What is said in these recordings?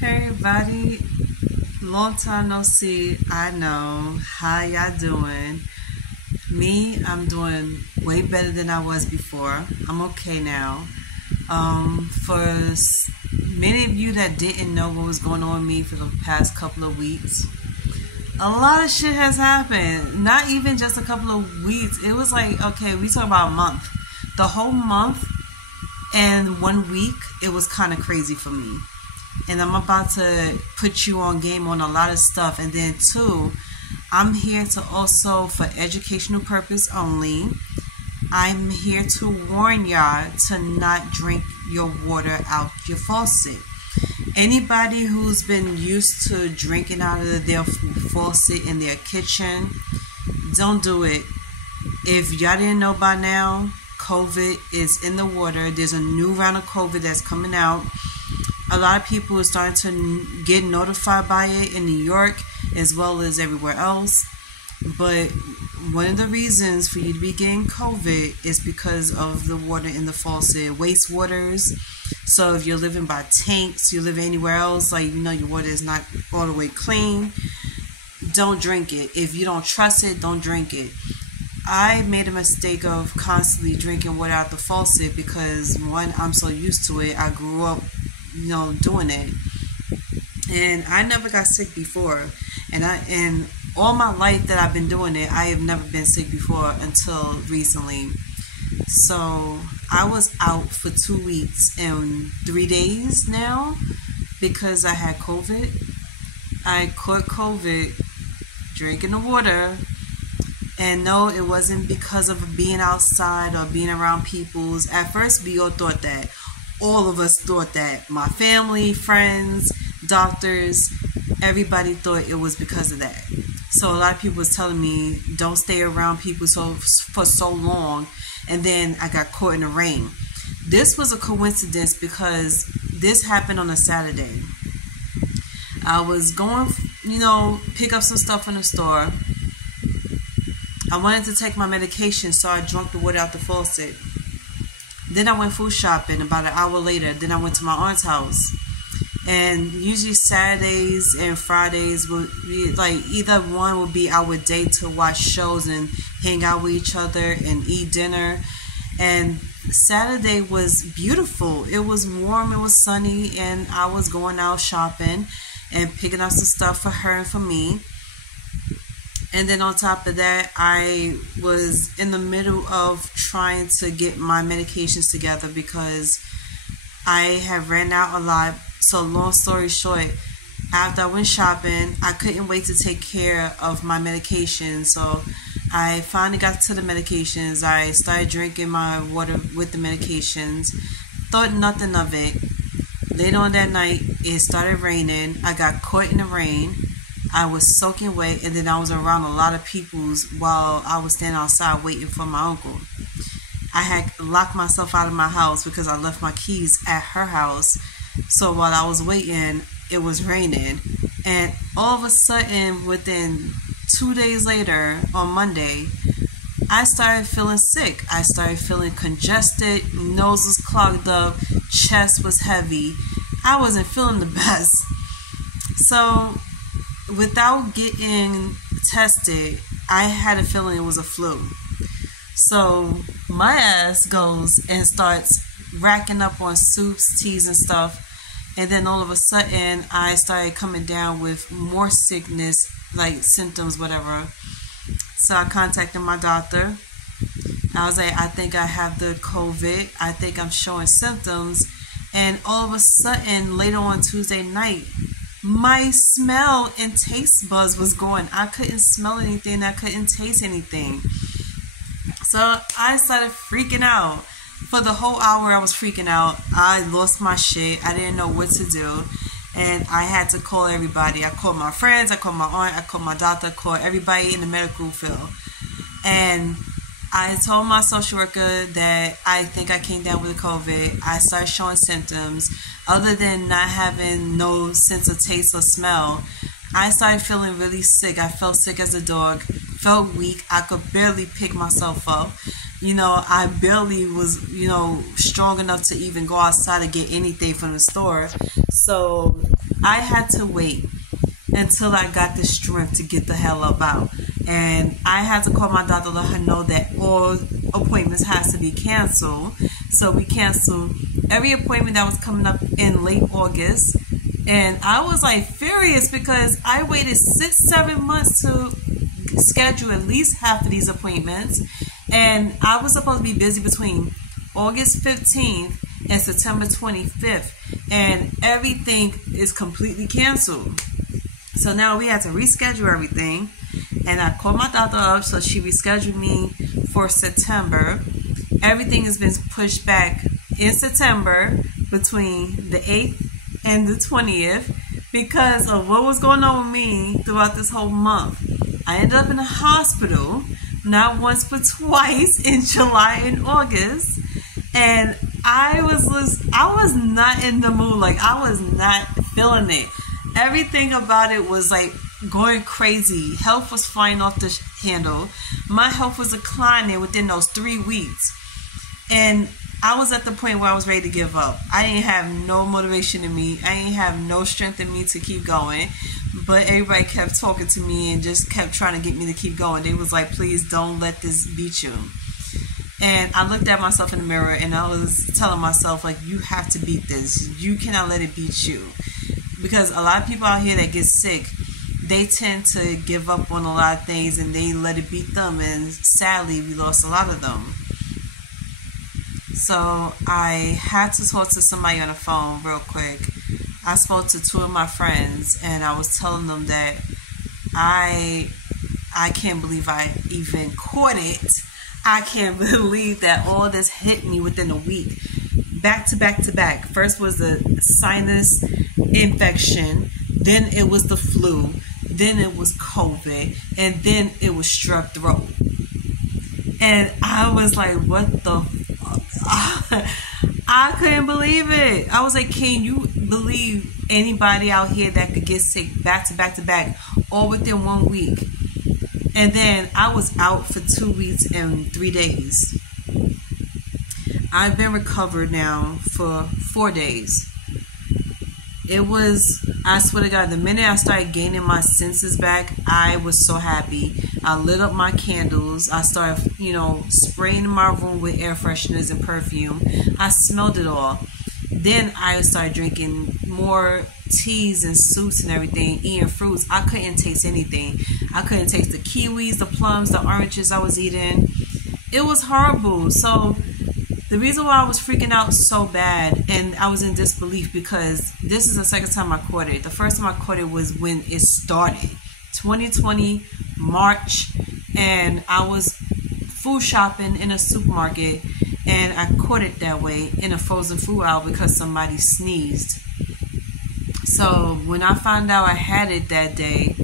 Hey everybody, long time no see. I know. How y'all doing? Me, I'm doing way better than I was before. I'm okay now. For many of you that didn't know what was going on with me for the past couple of weeks, a lot of shit has happened. Not even just a couple of weeks. It was like, okay, we talk about a month. The whole month and 1 week, it was kind of crazy for me. And I'm about to put you on game on a lot of stuff. And then two, I'm here to also, for educational purpose only, I'm here to warn y'all to not drink your water out your faucet. Anybody who's been used to drinking out of their faucet in their kitchen, don't do it. If y'all didn't know by now, COVID is in the water. There's a new round of COVID that's coming out. A lot of people are starting to get notified by it in New York as well as everywhere else. But one of the reasons for you to be getting COVID is because of the water in the faucet, wastewaters. So if you're living by tanks, you live anywhere else, like your water is not all the way clean, don't drink it. If you don't trust it, don't drink it. I made a mistake of constantly drinking water out the faucet because one, I'm so used to it. I grew up doing it, and I never got sick before, and all my life that I've been doing it, I have never been sick before until recently. So I was out for 2 weeks and 3 days now because I had COVID. I caught COVID drinking the water, and no, it wasn't because of being outside or being around people's. At first we all of us thought that. My family, friends, doctors, everybody thought it was because of that. So a lot of people was telling me, don't stay around people for so long. And then I got caught in the rain. This was a coincidence because this happened on a Saturday. I was going, pick up some stuff from the store. I wanted to take my medication, so I drank the water out the faucet. Then I went food shopping about an hour later. Then I went to my aunt's house. And usually Saturdays and Fridays would be like either one would be our day to watch shows and hang out with each other and eat dinner. And Saturday was beautiful. It was warm, it was sunny, and I was going out shopping and picking up some stuff for her and for me. And then on top of that, I was in the middle of trying to get my medications together because I have ran out a lot. So long story short, after I went shopping, I couldn't wait to take care of my medications. So I finally got to the medications. I started drinking my water with the medications. Thought nothing of it. Later on that night, it started raining. I got caught in the rain. I was soaking wet, and then I was around a lot of people's while I was standing outside waiting for my uncle. I had locked myself out of my house because I left my keys at her house. So while I was waiting, it was raining. And all of a sudden, within 2 days later, on Monday, I started feeling sick. I started feeling congested, nose was clogged up, chest was heavy. I wasn't feeling the best. So without getting tested, I had a feeling it was a flu. So my ass goes and starts racking up on soups, teas, and stuff. And then all of a sudden, I started coming down with more sickness, like symptoms, whatever. So I contacted my doctor. I was like, I think I have the COVID. I think I'm showing symptoms. And all of a sudden, later on Tuesday night, my smell and taste buds was going. I couldn't smell anything. I couldn't taste anything. So I started freaking out. For the whole hour, I was freaking out. I lost my shit. I didn't know what to do. And I had to call everybody. I called my friends. I called my aunt. I called my doctor. I called everybody in the medical field. And I told my social worker that I think I came down with COVID. I started showing symptoms. Other than not having no sense of taste or smell, I started feeling really sick. I felt sick as a dog, felt weak. I could barely pick myself up. I barely was, strong enough to even go outside and get anything from the store. So I had to wait until I got the strength to get the hell up out. And I had to call my doctor to let her know that all appointments has to be canceled. So we canceled every appointment that was coming up in late August. And I was like furious because I waited 6-7 months to schedule at least half of these appointments. And I was supposed to be busy between August 15th and September 25th. And everything is completely canceled. So now we had to reschedule everything, and I called my doctor up, so she rescheduled me for September. Everything has been pushed back in September between the 8th and the 20th because of what was going on with me throughout this whole month. I ended up in the hospital not once but twice in July and August, and I was not in the mood. Like, I was not feeling it. Everything about it was like going crazy. Health was flying off the handle. My health was declining within those 3 weeks. And I was at the point where I was ready to give up. I didn't have no motivation in me. I didn't have no strength in me to keep going. But everybody kept talking to me and just kept trying to get me to keep going. They was like, please don't let this beat you. And I looked at myself in the mirror and I was telling myself, like, you have to beat this. You cannot let it beat you. Because a lot of people out here that get sick, they tend to give up on a lot of things and they let it beat them. And sadly, we lost a lot of them. So I had to talk to somebody on the phone real quick. I spoke to 2 of my friends and I was telling them that I can't believe I even caught it. I can't believe that all this hit me within a week. Back to back to back. First was the sinus infection, then it was the flu, then it was COVID, and then it was strep throat. And I was like, what the fuck? I couldn't believe it. I was like, can you believe anybody out here that could get sick back to back to back all within 1 week? And then I was out for 2 weeks and 3 days. I've been recovered now for 4 days. It was, I swear to God, the minute I started gaining my senses back, I was so happy. I lit up my candles. I started, spraying my room with air fresheners and perfume. I smelled it all. Then I started drinking more teas and soups and everything, eating fruits. I couldn't taste anything. I couldn't taste the kiwis, the plums, the oranges I was eating. It was horrible. So the reason why I was freaking out so bad and I was in disbelief, because this is the second time I caught it. The first time I caught it was when it started, 2020, March, and I was food shopping in a supermarket and I caught it that way in a frozen food aisle because somebody sneezed. So when I found out I had it that day,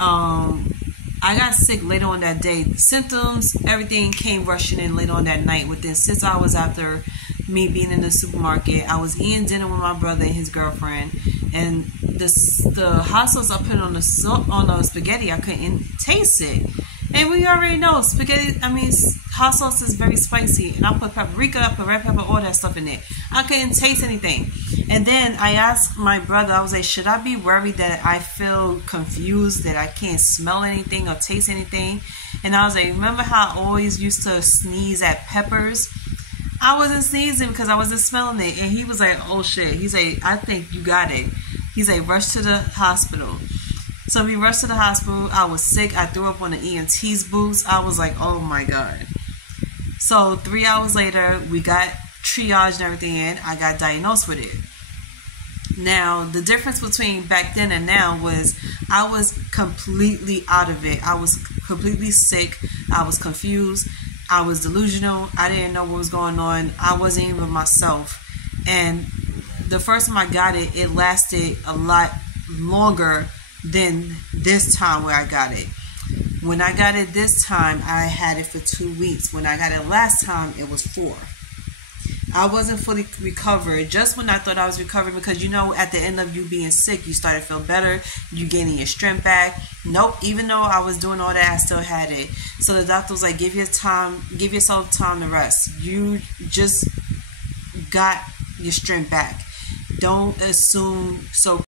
I got sick later on that day. The symptoms, everything came rushing in later on that night. Within 6 hours after me being in the supermarket, I was eating dinner with my brother and his girlfriend, and the hot sauce I put on the spaghetti, I couldn't taste it. And we already know spaghetti, hot sauce is very spicy, and I put paprika, I put red pepper, all that stuff in there. I couldn't taste anything. And then I asked my brother, I was like, should I be worried that I feel confused, that I can't smell anything or taste anything? And I was like, remember how I always used to sneeze at peppers? I wasn't sneezing because I wasn't smelling it. And he was like, oh shit. He's like, I think you got it. He's like, rush to the hospital. So we rushed to the hospital. I was sick. I threw up on the EMT's boots. I was like, oh my God. So 3 hours later, we got triage and everything in. I got diagnosed with it. Now, the difference between back then and now was I was completely out of it. I was completely sick. I was confused. I was delusional. I didn't know what was going on. I wasn't even myself. And the first time I got it, it lasted a lot longer than this time where I got it. When I got it this time, I had it for 2 weeks. When I got it last time, it was 4. I wasn't fully recovered just when I thought I was recovered, because at the end of you being sick, you started to feel better, you gaining your strength back. Nope, even though I was doing all that, I still had it. So the doctor was like, give yourself time to rest. You just got your strength back. Don't assume so